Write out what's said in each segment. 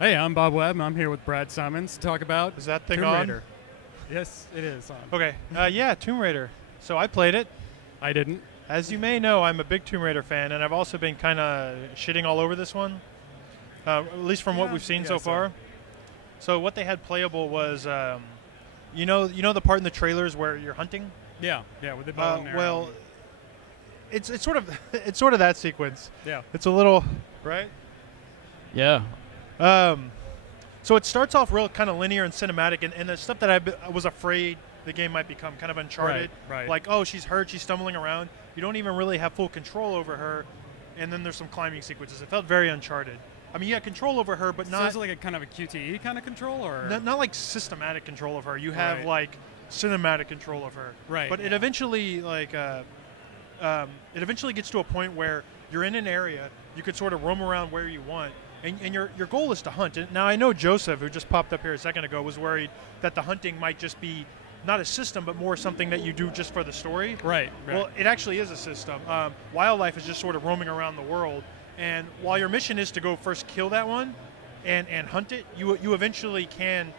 Hey, I'm Bob Webb, and I'm here with Brad Simons to talk about Is that thing Tomb on? Raider. Yes, it is on. Okay. Yeah, Tomb Raider. So I played it. I didn't. As you may know, I'm a big Tomb Raider fan, and I've also been kind of shitting all over this one, at least from what we've seen so far. So what they had playable was, you know the part in the trailers where you're hunting. Yeah, with the bow and arrow. Well, it's sort of it's sort of that sequence. Yeah. It's a little right. Yeah. So it starts off real kind of linear and cinematic, and the stuff that I was afraid the game might become kind of Uncharted. Right. Like, oh, she's hurt, she's stumbling around. You don't even really have full control over her, and then there's some climbing sequences. It felt very Uncharted. I mean, you had control over her, but So not is it like a kind of a QTE kind of control, or not like systematic control of her. You have Right. like cinematic control of her. Right, But it yeah. eventually gets to a point where you're in an area, you could sort of roam around where you want. And your goal is to hunt. And now I know Joseph, who just popped up here a second ago, was worried that the hunting might just be not a system, but more something that you do just for the story. Right. Well, it actually is a system. Wildlife is just sort of roaming around the world. And while your mission is to go first kill that one and hunt it, you eventually can.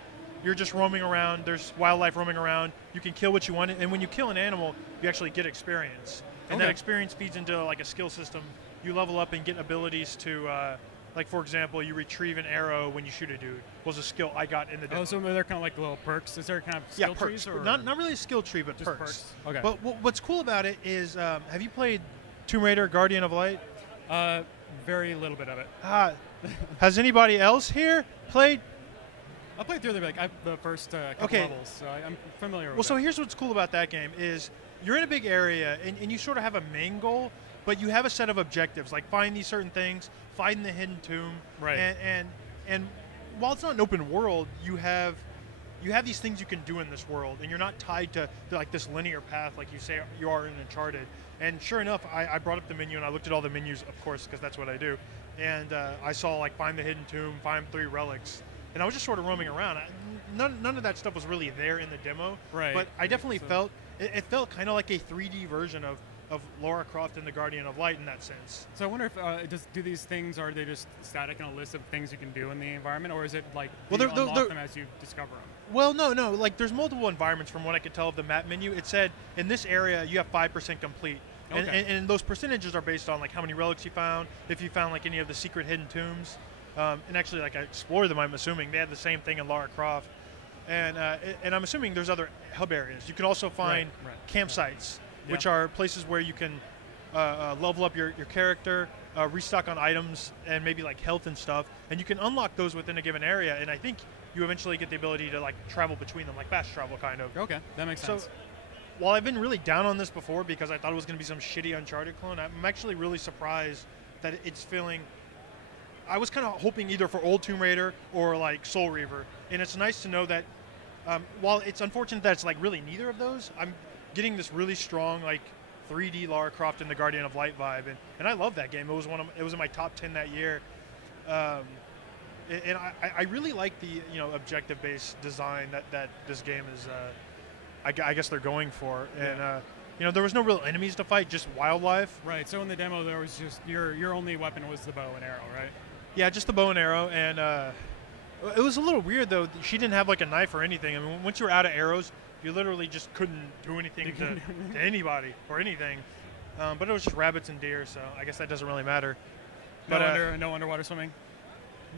You're just roaming around. There's wildlife roaming around. You can kill what you want. And when you kill an animal, you actually get experience. And that Okay. experience feeds into like a skill system. You level up and get abilities to... like, for example, you retrieve an arrow when you shoot a dude. Was a skill I got in the demo. Oh, so they're kind of like little perks. Is there kind of skill trees? Or Not really a skill tree, but just perks. Okay. But what's cool about it is, have you played Tomb Raider: Guardian of Light? Very little bit of it. Has anybody else here played? I played through the first couple Okay. levels, so I'm familiar with Well, so it. here's what's cool about that game is you're in a big area, and you sort of have a main goal, but you have a set of objectives, like find these certain things, find the hidden tomb. Right. And while it's not an open world, you have these things you can do in this world, and you're not tied to like this linear path like you say you are in Uncharted. And sure enough, I brought up the menu and I looked at all the menus, of course, because that's what I do. And I saw like find the hidden tomb, find 3 relics, and I was just sort of roaming around. None of that stuff was really there in the demo. Right. But I definitely felt it felt kind of like a 3D version of Lara Croft and the Guardian of Light in that sense. So I wonder if do these things, are they just static in a list of things you can do in the environment, or is it like you unlock them as you discover them? Well, no. Like, there's multiple environments from what I could tell of the map menu. It said, in this area, you have 5% complete. Okay. And those percentages are based on, like, how many relics you found, if you found, like, any of the secret hidden tombs. And actually, like, I explored them, I'm assuming. They had the same thing in Lara Croft. And I'm assuming there's other hub areas. You can also find campsites, which are places where you can level up your character, restock on items, and maybe, like, health and stuff. And you can unlock those within a given area, and I think you eventually get the ability to like travel between them, like fast travel kind of. Okay, that makes sense. So, while I've been really down on this before because I thought it was going to be some shitty Uncharted clone, I'm actually really surprised that it's feeling. I was kind of hoping either for old Tomb Raider or like Soul Reaver, and it's nice to know that while it's unfortunate that it's like really neither of those, I'm getting this really strong like 3D Lara Croft and the Guardian of Light vibe, and I love that game. It was in my top 10 that year. And I really like the objective-based design that this game is. I guess they're going for, and there was no real enemies to fight, just wildlife. Right. So in the demo, there was just your only weapon was the bow and arrow, right? Yeah, just the bow and arrow, and it was a little weird though. She didn't have like a knife or anything. I mean, once you were out of arrows, you literally just couldn't do anything to anybody or anything. But it was just rabbits and deer, so I guess that doesn't really matter. But no underwater swimming.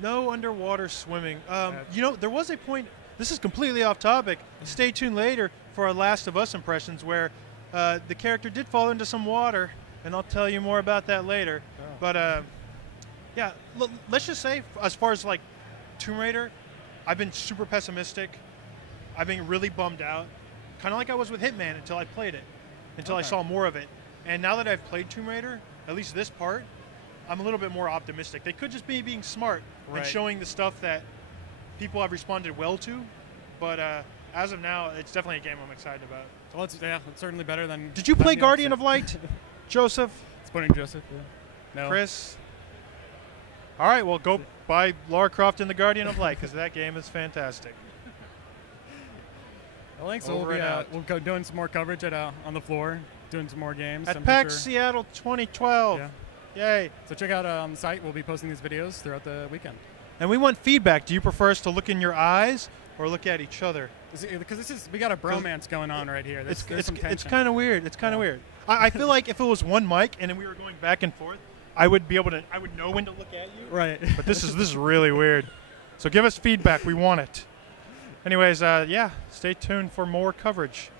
No underwater swimming. There was a point, this is completely off topic, stay tuned later for our Last of Us impressions where the character did fall into some water, and I'll tell you more about that later. Oh. But, let's just say, as far as, like, Tomb Raider, I've been super pessimistic. I've been really bummed out, kind of like I was with Hitman until I played it, until I saw more of it. And now that I've played Tomb Raider, at least this part, I'm a little bit more optimistic. They could just be being smart and showing the stuff that people have responded well to, but as of now, it's definitely a game I'm excited about. Well, it's certainly better than. Did you play Guardian of Light, Joseph? It's putting Joseph. Yeah. No. Chris? All right, well, go buy Lara Croft and the Guardian of Light, because that game is fantastic. Well, thanks. So we'll go doing some more coverage on the floor, doing some more games. At PAX Seattle 2012. Yeah. Yay. So check out on the site. We'll be posting these videos throughout the weekend. And we want feedback. Do you prefer us to look in your eyes or look at each other? Because we got a bromance going on right here. There's some tension. It's kind of weird. It's kind of weird. I feel like if it was one mic and then we were going back and forth, I would know when to look at you. Right. But this is really weird. So give us feedback. We want it. Anyways, yeah, stay tuned for more coverage.